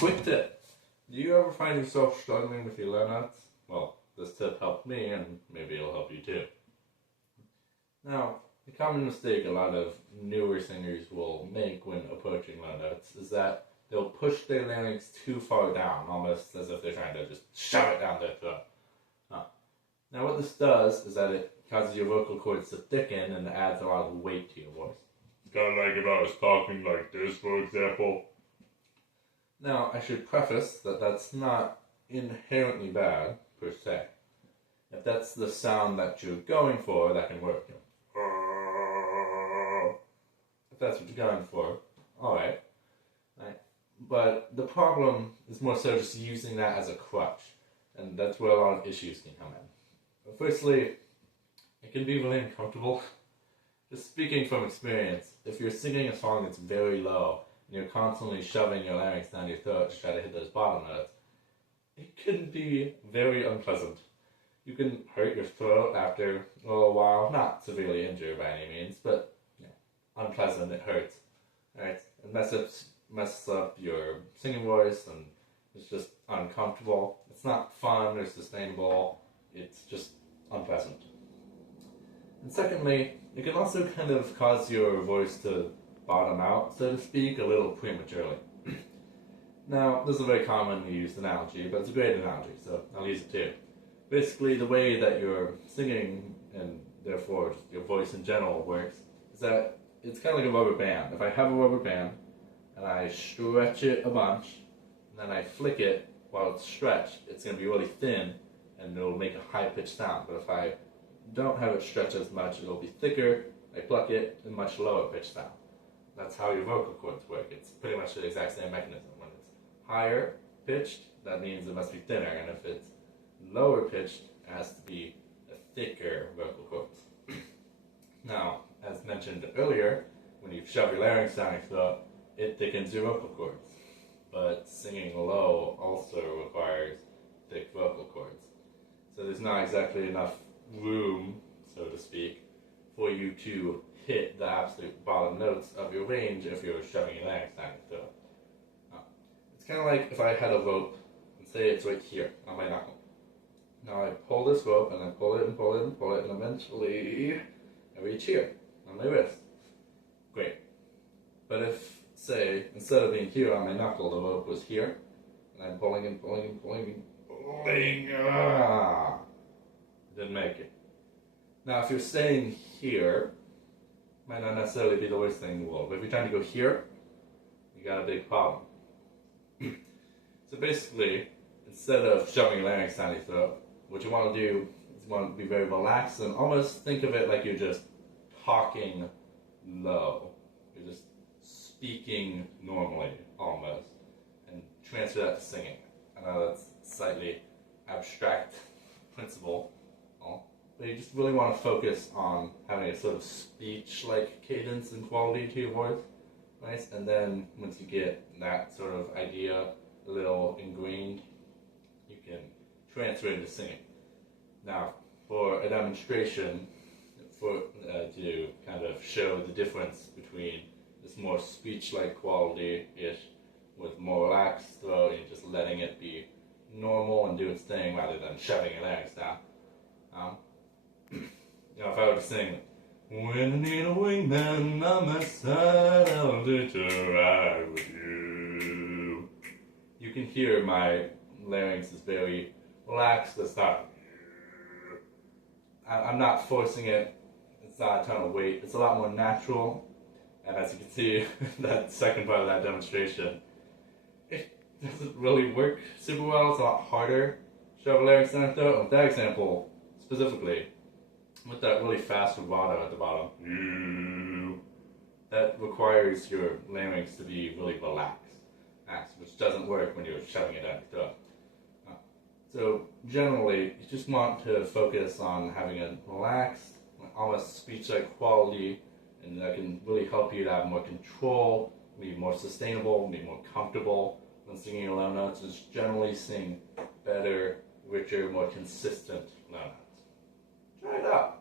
Quick tip. Do you ever find yourself struggling with your low notes? Well, this tip helped me and maybe it'll help you too. Now, the common mistake a lot of newer singers will make when approaching low notes is that they'll push their larynx too far down, almost as if they're trying to just shove it down their throat. Now what this does is that it causes your vocal cords to thicken and adds a lot of weight to your voice. It's kind of like if I was talking like this, for example. Now, I should preface that that's not inherently bad, per se. If that's the sound that you're going for, that can work. If that's what you're going for, alright. But the problem is more so just using that as a crutch, and that's where a lot of issues can come in. Firstly, it can be really uncomfortable. Just speaking from experience, if you're singing a song that's very low, and you're constantly shoving your larynx down your throat to try to hit those bottom notes, it can be very unpleasant. You can hurt your throat after a little while, not severely injured by any means, but unpleasant, it hurts. Right? It messes up your singing voice, and it's just uncomfortable. It's not fun or sustainable, it's just unpleasant. And secondly, it can also kind of cause your voice to bottom out, so to speak, a little prematurely. Now, this is a very commonly used analogy, but it's a great analogy, so I'll use it too. Basically, the way that you're singing, and therefore just your voice in general, works, is that it's kind of like a rubber band. If I have a rubber band, and I stretch it a bunch, and then I flick it while it's stretched, it's going to be really thin, and it'll make a high-pitched sound. But if I don't have it stretched as much, it'll be thicker, I pluck it, and much lower-pitched sound. That's how your vocal cords work. It's pretty much the exact same mechanism. When it's higher pitched, that means it must be thinner, and if it's lower pitched, it has to be a thicker vocal cords. Now, as mentioned earlier, when you shove your larynx down your throat, it thickens your vocal cords. But singing low also requires thick vocal cords. So there's not exactly enough room, so to speak, for you to hit the absolute bottom notes of your range if you're shoving your larynx down your throat. It's kind of like if I had a rope, and say it's right here on my knuckle. Now I pull this rope, and I pull it and pull it and pull it, and eventually I reach here on my wrist. Great. But if, say, instead of being here on my knuckle, the rope was here, and I'm pulling and pulling and pulling and pulling, didn't make it. Now, if you're staying here, might not necessarily be the worst thing in the world, but if you're trying to go here, you got a big problem. So basically, instead of shoving your larynx down your throat, what you want to do is you want to be very relaxed and almost think of it like you're just talking low. You're just speaking normally, almost, and transfer that to singing. I know that's a slightly abstract principle, but you just really want to focus on having a sort of speech-like cadence and quality to your voice, right? And then once you get that sort of idea a little ingrained, you can transfer into singing. Now, for a demonstration, to kind of show the difference between this more speech-like quality-ish with more relaxed throat and just letting it be normal and do its thing rather than shoving your larynx down. If I were to sing, when I need a wingman on my side, I'll do to ride with you. You can hear my larynx is very relaxed this time. I'm not forcing it. It's not a ton of weight. It's a lot more natural. And as you can see, that second part of that demonstration, it doesn't really work super well. It's a lot harder to shove a larynx down the throat. With that example, specifically, with that really fast rubato at the bottom, that requires your larynx to be really relaxed, which doesn't work when you're shoving it down your throat. So generally, you just want to focus on having a relaxed, almost speech-like quality, and that can really help you to have more control, be more sustainable, be more comfortable when singing your low notes. Just generally sing better, richer, more consistent low notes. Try it out.